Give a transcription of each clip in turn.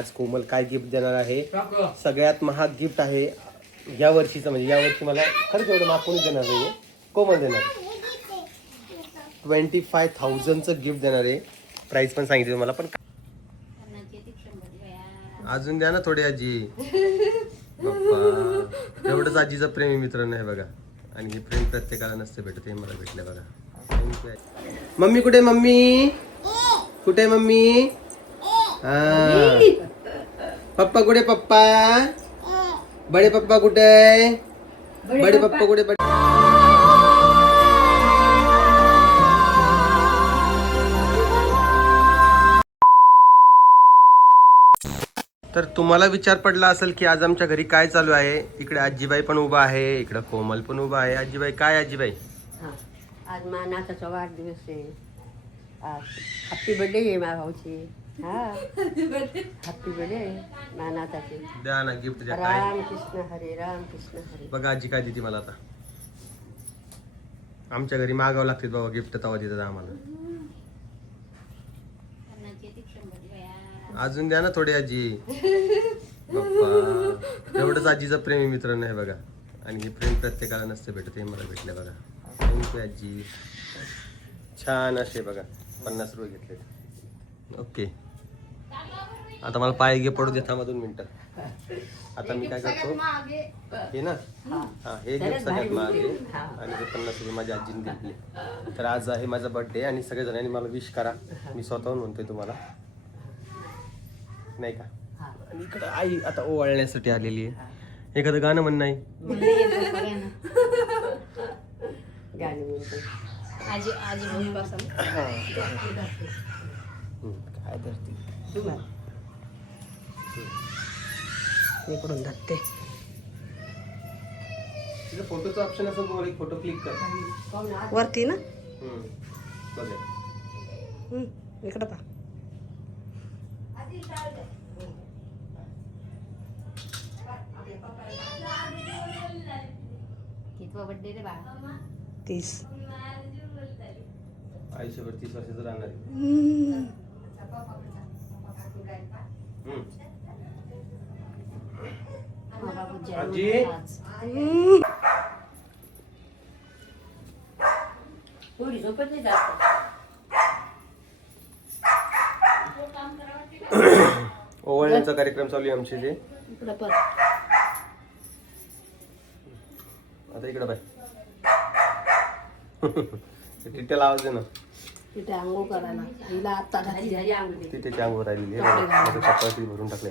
आज कोमल काय गिफ्ट देणार आहे? सगळ्यात महाग गिफ्ट आहे या वर्षीचं, म्हणजे या वर्षी मला खरंच एवढं महाग कोणी देणार नाही, कोमल देणार. 25,000चं गिफ्ट देणार आहे. प्राइस पण सांगितली तुम्हाला, पण अजून द्या ना थोडी आजी. बाप्पा, एवढंच आजीचं प्रेमी मित्र नाही बघा. आणि हे प्रेम प्रत्येकाला नसते भेटत, हे मला भेटलं बघा. थँक्यू. मम्मी कुठे? मम्मी कुठे? मम्मी पप्पा कुठे? पप्पा बडे पप्पा कुठे? बडे पप्पा कुठे? तर तुम्हाला विचार पडला असेल की आज आमच्या घरी काय चालू आहे. इकडे आजीबाई पण उभा आहे, इकडे कोमल पण उभा आहे. आजीबाई काय? आजीबाई आज मानाचा वाढदिवस आहे. हॅपी बर्थडे आहे माझ्या भाऊची. Happy birthday मानाचाचे. द्या ना गिफ्ट द्या. काय? राम कृष्ण हरे, राम कृष्ण हरे. बघा आजी काय देते मला आता. आमच्या घरी मागावं लागते बाबा गिफ्ट, तवा देतात आम्हाला. अजून द्या ना थोडी आजी. बाप्पा, एवढंच आजीचं प्रेमी मित्र नाही बघा. आणि हे प्रेम प्रत्येकाला नसते भेटत, हे मला भेटलं बघा. थँक्यू आजी. छान असे बघा 50 रुपये घेतले. ओके, आता मला पाय घे पडू दे. थांबा 2 मिनिटं. आता मी काय करतो, हे ना, हा हे गिफ्ट सगळ्यात मागे आणि हे 50 रुपये माझ्या आजीने दिले. तर आज आहे माझा बर्थडे आणि सगळेजणांनी मला विश करा. मी स्वतःहून म्हणतोय तुम्हाला, नाही का. आणि इकडे आई आता ओवाळण्यासाठी आलेली आहे. एखादं गाणं म्हण. नाही काय धरती इकडून धरते. तिथं फोटोचं ऑप्शन असेल, तुम्हाला एक फोटो क्लिक कर वरती ना. बघा इकडं पहा. बर्थडे रे बा 30. आयुष्यभर 30 वर्षाचं राहणार आहे. आजी ओवाळण्याचा कार्यक्रम चालू आहे आमचे. जे आता इकडं बाय तिथे आवाज दे ना. तिथे आंघोळ करायला हिला आता तिथे आंघोळ राहिलेली आहे. चपाती भरून टाकले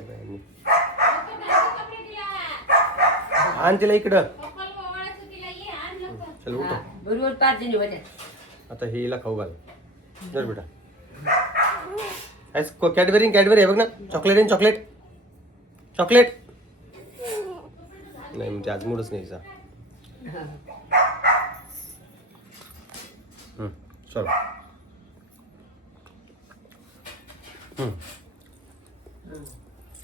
आण तिला इकडं. चल उठ. आता हिला खाऊ घाल. जर बेटा कॅडबरी आहे बघ ना. चॉकलेट चॉकलेट चॉकलेट नाही म्हणजे आज मूडच नाही. चलो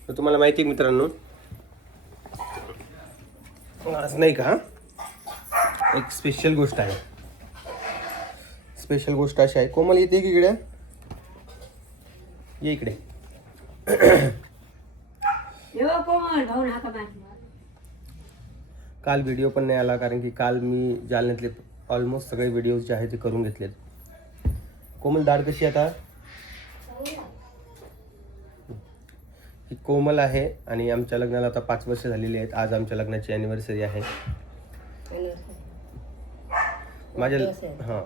तर तुम्हाला माहिती आहे मित्रांनो, आज नाही का एक स्पेशल गोष्ट आहे. स्पेशल गोष्ट अशी आहे. कोमल येते की इकडे? ये इकडे. काल व्हिडिओ पण नाही आला, कारण की काल मी जालन्यातले ऑलमोस्ट सगळे व्हिडिओज जे आहेत ते करून घेतलेत. कोमल दाढ कशी आता? ही कोमल आहे आणि आमच्या लग्नाला आता 5 वर्ष झालेली आहेत. आज आमच्या लग्नाची अॅनिव्हर्सरी आहे.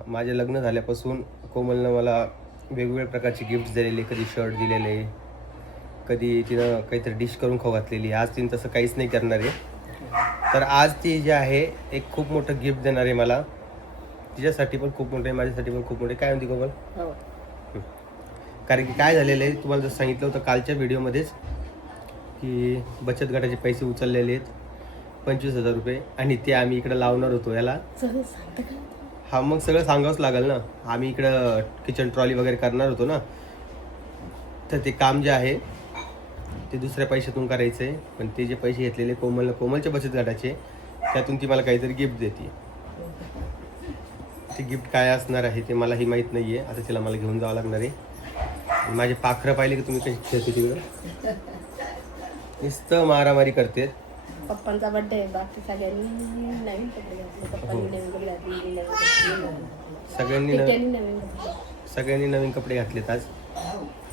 माझे लग्न झाल्यापासून कोमलनं मला वेगवेगळ्या प्रकारचे गिफ्ट दिलेले. कधी शर्ट दिलेले, कधी तिनं काहीतरी डिश करून खाऊ घातलेली. आज तिने तसं काहीच नाही करणार आहे. तर आज ती जे आहे एक खूप मोठं गिफ्ट देणार आहे मला. तिच्यासाठी पण खूप मोठं आहे, माझ्यासाठी पण खूप मोठं आहे. काय म्हणते कोमल? कारण की काय झालेलं आहे, तुम्हाला जसं सांगितलं होतं कालच्या व्हिडिओमध्येच, की बचत गटाचे पैसे उचललेले आहेत 25,000 रुपये. आणि ते आम्ही इकडं लावणार होतो याला. हा मग सगळं सांगावंच लागेल ना. आम्ही इकडं किचन ट्रॉली वगैरे करणार होतो ना, तर ते काम जे आहे ते दुसऱ्या पैशातून करायचं आहे. पण ते जे पैसे घेतलेले कोमलच्या बचत गटाचे, त्यातून ती मला काहीतरी गिफ्ट देते. ते गिफ्ट काय असणार आहे ते मलाही माहीत नाही आहे. आता तिला मला घेऊन जावं लागणार आहे. माझे पाखरं पाहिले की तुम्ही कशी खेळते तिकडं. नुसतं मारामारी करते. पप्पांचा बर्थडे बाकी सगळ्यांनी नवीन कपडे घातले. पप्पांनी नवीन कपडे घातले, मी नवीन कपडे घातले. सगळ्यांनी त्यांनी नवीन कपडे. सगळ्यांनी नवीन कपडे घातलेत आज.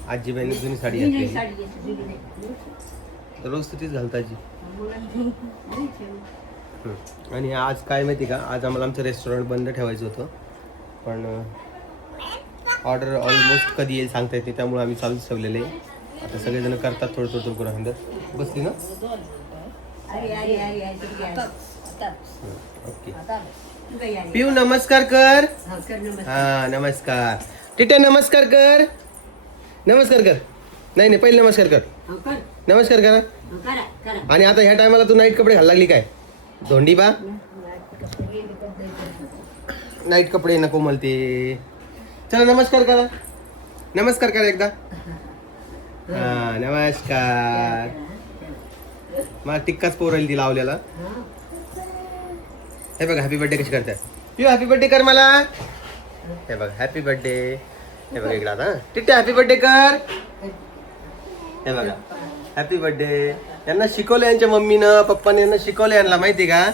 आजीबाईंनी जुनी साडी घातली. रोज तर तीच घालता आजी. आणि आज काय माहिती का, आज आम्हाला आमचं रेस्टॉरंट बंद ठेवायचं होतं, पण ऑर्डर ऑलमोस्ट कधी येईल सांगता येत नाही, त्यामुळे आम्ही चालूच ठेवलेले आहे. आता सगळेजण करतात थोडं थोडं करून अंदर. बसली ना? ओके. पिऊ नमस्कार कर. हा नमस्कार. टिट्या नमस्कार कर. नमस्कार कर. नाही नाही पहिले नमस्कार कर. नमस्कार करा. आणि आता ह्या टायमाला तू नाईट कपडे घालायला लागली काय? धोंडी बा नाईट कपडे नको म्हणते. चला नमस्कार करा. नमस्कार करा एकदा. हा नमस्कार. मला टिक्काच पोरायला ती लावलेला. हे बघा हॅपी बर्थडे कशी करताय. पिऊ हॅपी बर्थडे कर मला. हे बघ हॅपी बर्थडे. हे बघा इकडे आता टिट्ट्या हॅपी बर्थडे कर. हे बघा हॅपी बर्थडे. यांना शिकवलं, यांच्या मम्मीनं पप्पाने यांना शिकवलं. यांना माहिती का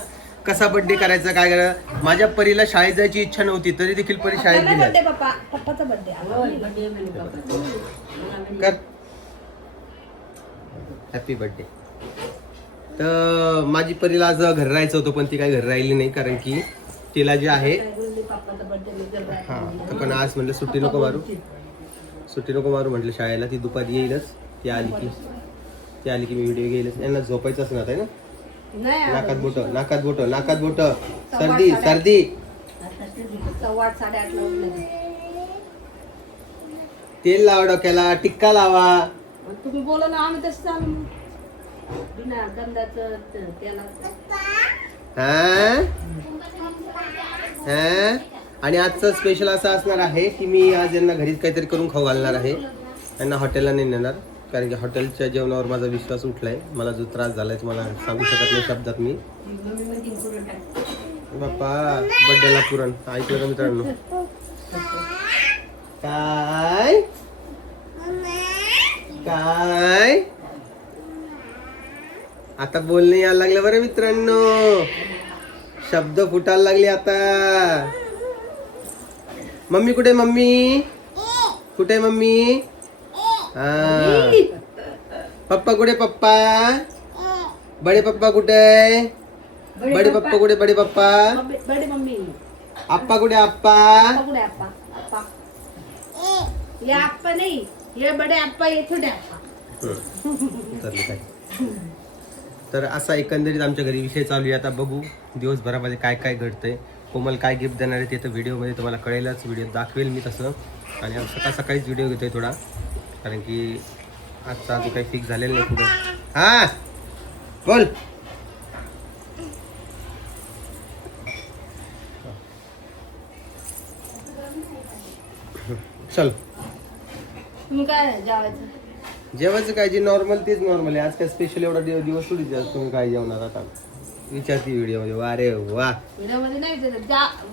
कसा बर्थडे करायचा काय करायचं. माझ्या परीला शाळेत जायची इच्छा नव्हती, तरी देखील परी शाळेत गेली. बर्थडे पप्पा, पप्पाचा बर्थडे कर हॅपी बर्थडे. तर माझी परीला आज घरी राहायचं होतं, पण ती काही घरी राहिली नाही, कारण की तिला जे आहे हा पण आज म्हटलं सुट्टी नको मारू म्हटलं शाळेला. ती दुपारी येईलच. ती आली की मी व्हिडिओ घेईलच. यांना झोपायचं असं आहे ना. नाकात बोट सर्दी 8:15 तेल लावा डोक्याला, टिक्का लावा. तुम्ही बोला ना, आम्ही तसं चालू बिना गंधाचं तेलाचं. आणि आजचं स्पेशल असं असणार आहे की मी आज यांना घरीच काहीतरी करून खाऊ घालणार आहे. यांना हॉटेलला नाही नेणार, कारण की हॉटेलच्या जेवणावर माझा विश्वास उठलाय. मला जो त्रास झालाय तुम्हाला सांगू शकत नाही शब्दात मी. बाप्पा बड्डेला पुरण ऐकलं का मित्रांनो. काय काय आता बोलणे यायला लागलं बरं मित्रांनो. शब्द फुटायला लागले आता. मम्मी कुठे? मम्मी कुठे? मम्मी हा. पप्पा कुठे? पप्पा बडे पप्पा कुठे? बडे पप्पा कुठे? बडे पप्पा. बडे मम्मी. आप्पा कुठे? आप्पा कुठे? आप्पा. आप्पा ये आप्पा नाही, ये बडे आप्पा, ये छोटे आप्पा. तर असा एकंदरीत आमच्या घरी विषय चालू आहे. आता बघू दिवसभरामध्ये काय काय घडतंय. कोमल काय गिफ्ट देणार आहे ते तर व्हिडिओमध्ये तुम्हाला कळेलच. व्हिडिओ दाखवेल मी तसं. आणि सकाळीच व्हिडिओ घेतोय थोडा, कारण की आजचा अजून काही फिक्स झालेलं नाही पुढं. हा बोल. चल तुम्ही काय जेवायचं? जेवायचं काय जे नॉर्मल तेच नॉर्मल आहे. आज काय स्पेशल एवढा दिवस थोडी तुम्ही काय जेवणार आता विचारती व्हिडिओमध्ये. वा रे वा. व्हिडिओमध्ये नाही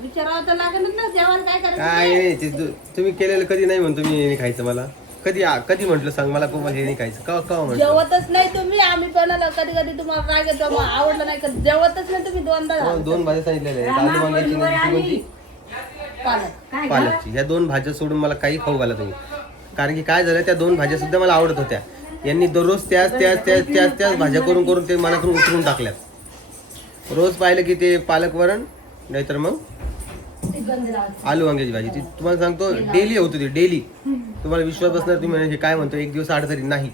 विचारावं तर लागेल ना जेवण काय करायचं. काय नाही ते तुम्ही केलेलं कधी नाही म्हणतो मी हे खायचं. मला कधी म्हटलं सांग मला कोमल हे नाही खायचं. का म्हणतो जेवतच नाही तुम्ही. आम्ही पण कधी कधी तुम्हाला काय घेतो आवडलं नाही का जेवतच नाही तुम्ही. दोनदा दोन भाज्या सांगितलेल्या आहेत. आलू वांग्याची कोणती? पालकची. ह्या दोन भाज्या सोडून मला काही खाऊ घाला तुम्ही. कारण की काय झालं, त्या दोन भाज्या सुद्धा मला आवडत होत्या. यांनी दररोज त्याच भाज्या करून ते मनातून उतरून टाकल्यात. रोज पाहिलं की ते पालक वरण, नाहीतर मग आलू वांग्याची भाजी. ती तुम्हाला सांगतो डेली होत होती. डेली तुम्हाला विश्वास बसणार. तुम्ही हे काय म्हणतो एक दिवस आड तरी नाही,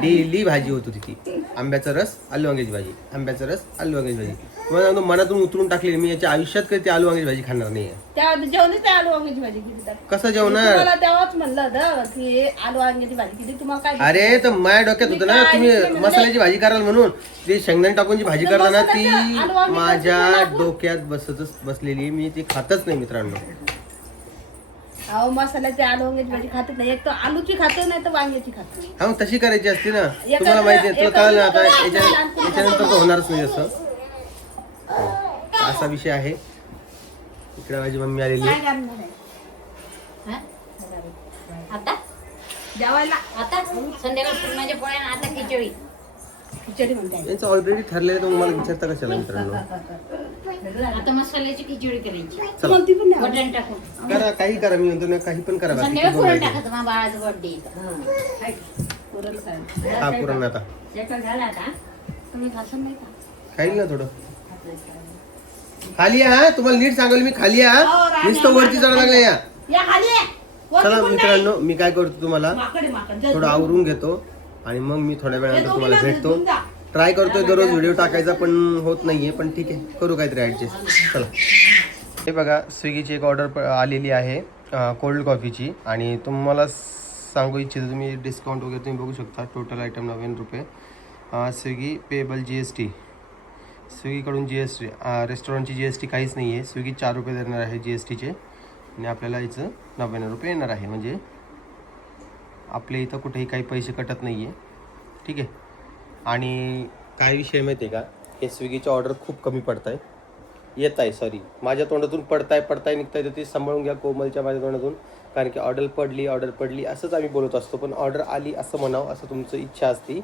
डेली भाजी होत होती ती. आंब्याचा रस आलू वांग्याची भाजी, आंब्याचा रस आलू वांग्याची भाजी. तुम्हाला सांगतो मनातून उतरून टाकली. मी याच्या आयुष्यात कधी आलू वांग्याची भाजी खाणार नाही. आलू वांग्याची भाजी किती कसं जेवणार? मला तेव्हाच म्हणलं होतं की आलू वांग्याची भाजी किती तुम्हाला काय. अरे तर माझ्या डोक्यात होतं ना तुम्ही मसाल्याची भाजी कराल म्हणून. ती शेंगदाणे टाकून जी भाजी करता ना ती माझ्या डोक्यात बसलेली. मी ती खातच नाही मित्रांनो. अहो मसाल्याची आलू वांग्याची भाजी खातच नाही. एक तर आलूची खातो नाही तर वांग्याची खातो. हा मग तशी करायची असती ना. तुम्हाला माहिती आहे, तुला कळलं ना आता. याच्यानंतर तर होणारच नाही असं. असा विषय आहे. इकडे माझी मम्मी आलेली आहे. आता जेवायला आता संध्याकाळ पुरणाच्या पोळ्या आता खिचडी. खिचडी म्हणते यांचं ऑलरेडी ठरलेलं तर मला विचारता कशाला मित्रांनो. आता मसाल्याची खिचडी करायची चला ती पण नाही वटण टाकून करा, काही करा, मी म्हणतो ना काही पण करा. बाकी संध्याकाळी किती पुरण बोलायचं. टाकायचं माझ्या बाळाचं बर्थडे पुरण खायला. हा पुरण आता झाला आता तुम्ही खासन नाही का खाईल ना थोडं. खाली या हा, तुम्हाला नीट सांगेल मी. खाली या नुसतं वरती चढा लागला या. या खाली ये. वरती चला पण मित्रांनो, मी काय करतो तुम्हाला माकड आहे, माकड. जा, थोडं आवरून घेतो आणि मग मी थोड्या वेळानंतर तुम्हाला दोघीला भेटतो. घेऊन जा. ट्राय करतोय दररोज व्हिडिओ टाकायचा पण होत नाहीये, पण ठीक आहे, करू काहीतरी ऍडजस्ट. चला हे बघा, स्विगीची एक ऑर्डर आलेली आहे कोल्ड कॉफीची, आणि तुम्हाला सांगू इच्छितो, तुम्ही डिस्काउंट वगैरे तुम्ही बघू शकता. टोटल आयटम 90 रुपये. स्विगी पेबल GST, स्विगीकडून GST, रेस्टॉरंटची GST काहीच नाही आहे. स्विगी 4 रुपये देणार आहे GSTचे, आणि आपल्याला इथं 99 रुपये येणार आहे. म्हणजे आपल्या इथं कुठेही काही पैसे कटत नाही आहे. ठीक आहे. आणि काय विषय माहिती आहे का, हे स्विगीचे ऑर्डर खूप कमी पडत आहे, येत आहे, सॉरी माझ्या तोंडातून पडताय निघताय, तर ते सांभाळून घ्या कोमलच्या माझ्या तोंडातून. कारण की ऑर्डर पडली असंच आम्ही बोलत असतो, पण ऑर्डर आली असं म्हणावं असं तुमचं इच्छा असती.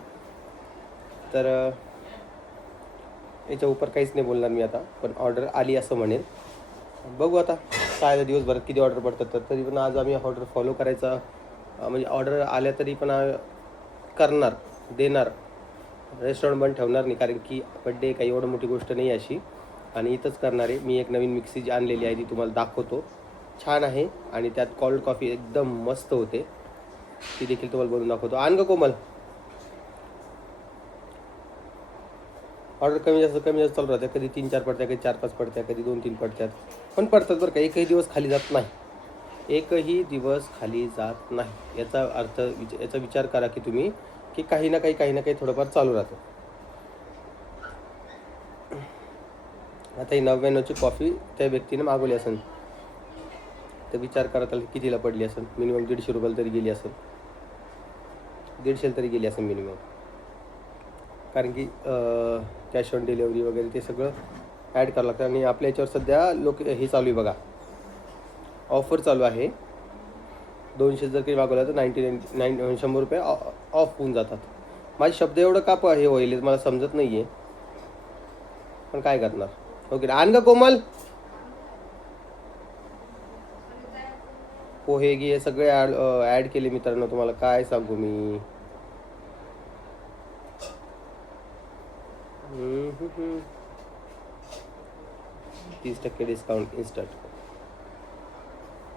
तर याच्या उपर काहीच नाही बोलणार मी आता, पण ऑर्डर आली असं म्हणेल. बघू आता काय दिवसभरात किती ऑर्डर पडतात. तर तरी पण आज आम्ही ऑर्डर फॉलो करायचा, म्हणजे ऑर्डर आल्या तरी पण करणार, देणार. रेस्टॉरंट बंद ठेवणार नाही, कारण की बड्डे काही एवढं मोठी गोष्ट नाही अशी, आणि इथंच करणार आहे. मी एक नवीन मिक्सी जी आणलेली आहे ती तुम्हाला दाखवतो. छान आहे, आणि त्यात कोल्ड कॉफी एकदम मस्त होते, ती देखील तुम्हाला बनवून दाखवतो. आण ग कोमल. ऑर्डर कमी जास्त चालू राहते. कधी 3-4 पडत्या, कधी 4-5 पडत्या, कधी 2-3 पडत्यात, पण पडतात बरं का. एकही दिवस खाली जात नाही, एकही दिवस खाली जात नाही. याचा अर्थ, याचा विचार करा की तुम्ही, की काही ना काही थोडंफार चालू राहतं. आता ही 99ची कॉफी त्या व्यक्तीने मागवली असेल, तर विचार करा त्याला कितीला पडली असेल. मिनिमम 150 रुपयाला तरी गेली असेल, 150 तरी गेली असेल मिनिमम. कारण की कॅश ऑन डिलेवरी वगैरे ते सगळं ॲड करावं लागतं. आणि आपल्या याच्यावर सध्या हे चालू आहे बघा, ऑफर चालू आहे. 200 जर काही मागवला तर 100 रुपये ऑफ होऊन जातात. माझे शब्द एवढं का हे होईल मला समजत नाही आहे, पण काय करणार. ओके, आण ग कोमल. पोहे गी हे सगळे ॲड केले मित्रांनो, तुम्हाला काय सांगू मी. 30% डिस्काउंट इन्स्टंट.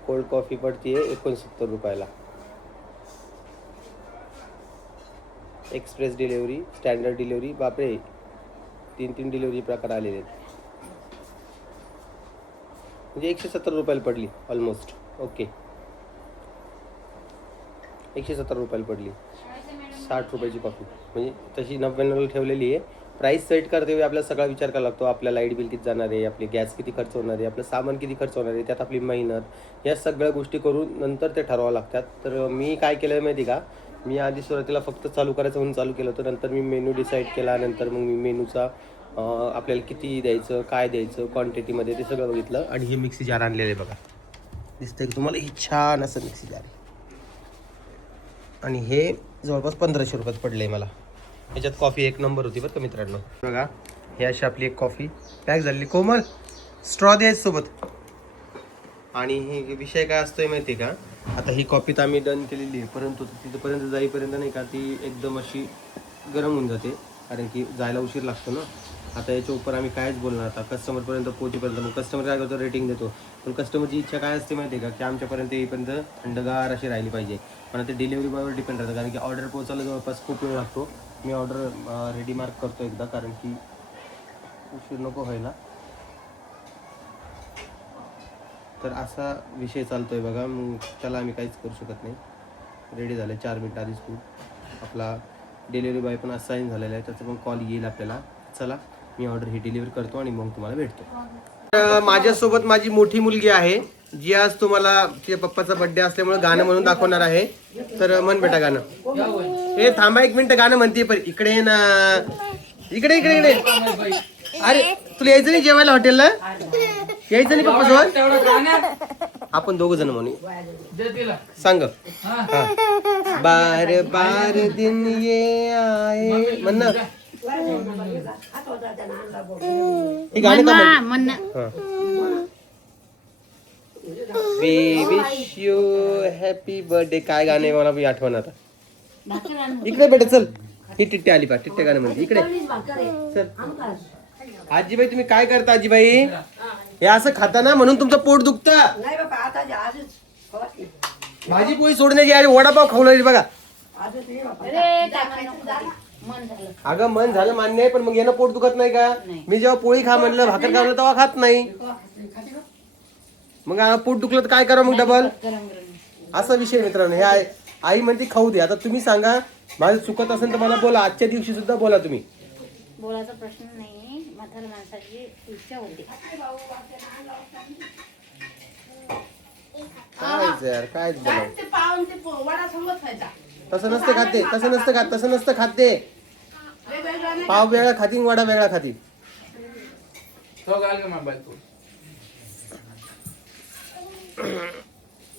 कोल्ड कॉफी पडती आहे 69 रुपयाला. एक्सप्रेस डिलेवरी, स्टँडर्ड डिलेवरी, बापरे 3 डिलेवरी प्रकार आलेले आहेत. म्हणजे 170 रुपयाला पडली ऑलमोस्ट. ओके, 170 रुपयाला पडली. 60 रुपयाची कॉफी, म्हणजे तशी 99ला ठेवलेली आहे. प्राईस सेट करते वेळी आपल्याला सगळा विचार करावा लागतो. आपल्या लाईट बिल किती जाणार आहे, आपले गॅस किती खर्च होणार आहे, आपलं सामान किती खर्च होणार आहे, त्यात आपली मेहनत, या सगळ्या गोष्टी करून नंतर ते ठरवावं लागतात. तर मी काय केलं आहे माहिती का, मी आधी सुरुवातीला फक्त चालू करायचं म्हणून चालू केलं होतं. नंतर मी मेनू डिसाईड केला. नंतर मग मी मेनूचा आपल्याला किती द्यायचं, काय द्यायचं, क्वांटिटीमध्ये ते सगळं बघितलं. आणि हे मिक्सी जार आणलेलं आहे बघा, दिसतंय की तुम्हाला, हे छान असं मिक्सी जार आहे. आणि हे जवळपास 1500 रुपयात पडले मला. याच्यात कॉफी एक नंबर होती बरं का मित्रांनो. बघा, हे अशी आपली एक कॉफी पॅक झालेली. कोमल, स्ट्रॉ द्यायच सोबत. आणि हे विषय काय असतोय माहिती आहे का, आता ही कॉफी तर आम्ही डन केलेली आहे, परंतु तिथपर्यंत जाईपर्यंत नाही का, ती एकदम अशी गरम होऊन जाते, कारण की जायला उशीर लागतो ना. आता याच्या उपर आम्ही कायच बोलणार आता, कस्टमरपर्यंत पोहोचेपर्यंत. मग कस्टमर काय करतो, रेटिंग देतो. पण कस्टमरची इच्छा काय असते माहिती आहे का, की आमच्यापर्यंत येईपर्यंत थंडगार अशी राहिली पाहिजे. पण आता डिलिव्हरी बॉयवर डिपेंड राहतं, कारण की ऑर्डर पोहोचायला जवळपास खूप वेळ लागतो. मी ऑर्डर रेडी मार्क करतो एकदा, कारण की उशीर नको व्हायला. तर असा विषय चालतोय बघा. मग त्याला आम्ही काहीच करू शकत नाही. रेडी झालं 4 मिनिट आधीच खूप. आपला डिलिव्हरी बॉय पण असाईन झालेला आहे, त्याचा पण कॉल येईल आपल्याला. चला, मी ऑर्डर ही डिलिव्हर करतो आणि मग तुम्हाला भेटतो. माझ्यासोबत माझी मोठी मुलगी आहे, जी आज तुम्हाला तिच्या पप्पाचा बर्थडे असल्यामुळे गाणं म्हणून दाखवणार आहे. तर मन बेटा गाणं. हे थांबा 1 मिनिट, गाणं म्हणते. पण इकडे ना, इकडे इकडे इकडे. अरे तुला यायचं नाही जेवायला हॉटेलला, यायचं नाही पप्पा. आपण 2 जण म्हणू. सांग. बार बार दिन ये आए म्हण ना. हे गाणं का म्हण म्हणणं we wish you happy birthday. काय गाणे मला बी आठवण आता. भाकर आण. इकडे बेटा चल. ही टिट्टे आली पा टिट्टे गाणं म्हणते इकडे चल. आजीबाई तुम्ही काय करता आजीबाई? हे असं खाता ना म्हणून तुमचं पोट दुखतं. भाजी पोळी सोडण्याची आणि वडापाव खाऊ लागली बघा. अरे काय म्हणणं नको. मन झालं. अगं मन झालं मान्य आहे पण मग यानं पोट दुखत नाही का? नाही. मी जेव्हा पोळी खा म्हणलं भाकर खाल्लं तेव्हा खात नाही. मग पोट दुखलं तर काय करा मग डबल? गरम गरम. असा विषय मित्रांनो. हे आई म्हणते खाऊ दे. आता तुम्ही सांगा माझं चुकत असेल तर मला बोला. आजच्या दिवशी सुद्धा बोला तुम्ही. बोलायचा प्रश्न नाही. म्हाताऱ्या माणसाची इच्छा होती. काय यार काय बोला. तसं नसतं खाते तसं नसतं खात तसं नसतं खाते. पाव वेगळा खाती वडा वेगळा खाती.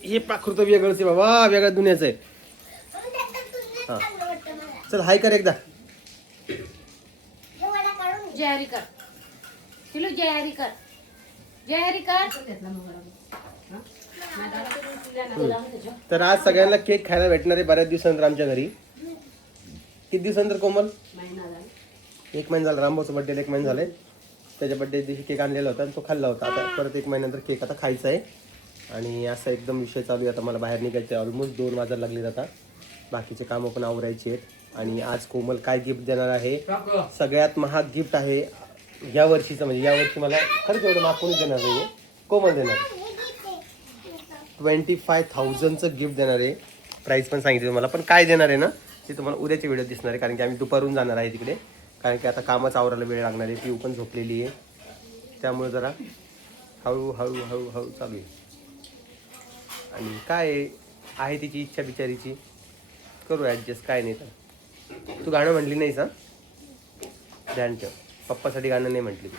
हे पाखरू तर वेगळंच आहे बाबा. वेगळ्या दुनियाचं आहे. हा चल हाय कर एकदा. जय हरी कर. पिलू जय हरी कर. जय हरी कर. तर आज सगळ्यांना केक खायला भेटणार आहे बऱ्याच दिवसानंतर आमच्या घरी. किती दिवसानंतर कोमल? 1 महिना झाला. रामभाऊचा बड्डे 1 महिना झाले. त्याच्या बड्डे दिवशी केक आणलेला होता आणि तो खाल्ला होता. आता परत 1 महिन्यानंतर केक आता खायचा आहे. आणि असा एकदम विषय चालू आहे. आता मला बाहेर निघायचं आहे. ऑलमोस्ट 2 वाजायला लागले आता. बाकीचे कामं पण आवरायचे आहेत. आणि आज कोमल काय गिफ्ट देणार आहे? सगळ्यात महाग गिफ्ट आहे या वर्षीचं. म्हणजे या वर्षी मला खरंच एवढं महाग कोणीच देणार नाही आहे. कोमल देणार. 25,000चं गिफ्ट देणार आहे. प्राईस पण सांगितली तुम्हाला. पण काय देणार आहे ना ते तुम्हाला उद्याच्या व्हिडिओ दिसणार आहे. कारण की आम्ही दुपारून जाणार आहे तिकडे. कारण की आता कामच आवरायला वेळ लागणार आहे. पिऊ पण झोपलेली आहे. त्यामुळे जरा हळूहळू हळूहळू चालू आहे. आणि काय आहे तिची इच्छा बिचारीची. करू ॲडजस्ट. काय नाही तर तू गाणं म्हणली नाहीस हा. ध्यान ठेव. पप्पासाठी गाणं नाही म्हटली तू.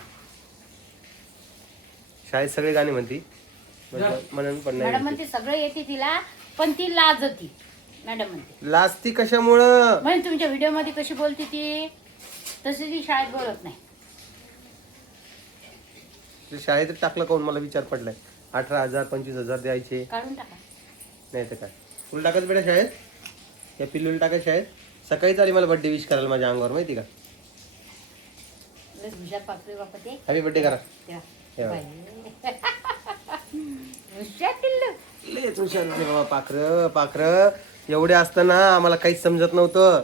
शाळेत सगळे गाणे म्हणती. म्हणून पण मॅडम नाही म्हणते सगळं येते तिला पण ती लाजती. मॅडम म्हणते लाजती कशामुळं? म्हणजे तुमच्या व्हिडिओ मध्ये कशी बोलते ती तशी ती शाळेत बोलत नाही. ते शाळेत टाकलं काऊन मला विचार पडलाय. 18,000 25,000 द्यायचे. काढून टाका. नाही तर काय तुला टाकायचं बेटा शाळेत. या पिल्लूला टाकायचं शाळेत. सकाळीच आली मला बर्थडे विश करायला माझ्या अंगावर माहिती का. लस हुशार पाकळी बापा ते. हॅपी बर्थडे करा. तेव्हा. तेव्हा. हुशार पिल्लू. लयच हुशार झाले बाबा. पाखरं एवढे असताना आम्हाला काहीच समजत नव्हतं.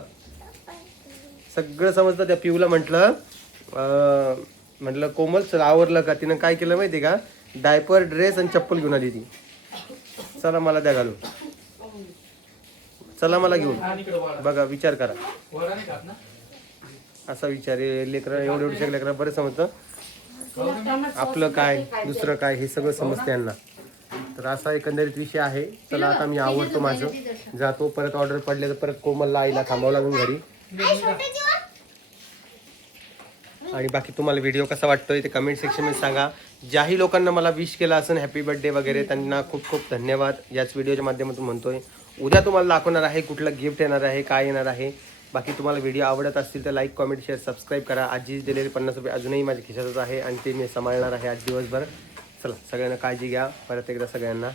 सगळं समजतं. त्या पिऊला म्हटलं कोमल चल आवरलं का? तिनं काय केलं माहिती का? डायपर ड्रेस आणि चप्पल घेऊन आली ती. चला मला द्या घालून. चला मला घेऊन. बघा विचार करा. असा विचार आहे. लेकरं एवढे लेकरं बरं समजतं. आपलं काय दुसरं काय हे सगळं समजतं यांना. तर असा एकंदरीत विषय आहे. चला आता मी आवडतो माझं जातो. परत ऑर्डर पडले तर परत कोमलला आईला थांबावं लागून घरी. आणि बाकी तुम्हाला व्हिडिओ कसा वाटतोय ते कमेंट सेक्शनमध्ये सांगा. ज्याही लोकांना मला विश केला असेल हॅपी बर्थडे वगैरे त्यांना खूप खूप धन्यवाद. याच व्हिडिओच्या माध्यमातून म्हणतोय. उद्या तुम्हाला दाखवणार आहे कुठलं गिफ्ट येणार आहे काय येणार आहे. बाकी तुम्हाला व्हिडिओ आवडत असतील तर लाईक कमेंट शेअर सबस्क्राईब करा. आजी दिलेले 50 रुपये अजूनही माझ्या खिशातच आहे आणि ते मी सांभाळणार आहे आज दिवसभर. चला सगळ्यांना काळजी घ्या. परत एकदा सगळ्यांना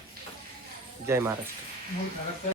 जय महाराष्ट्र.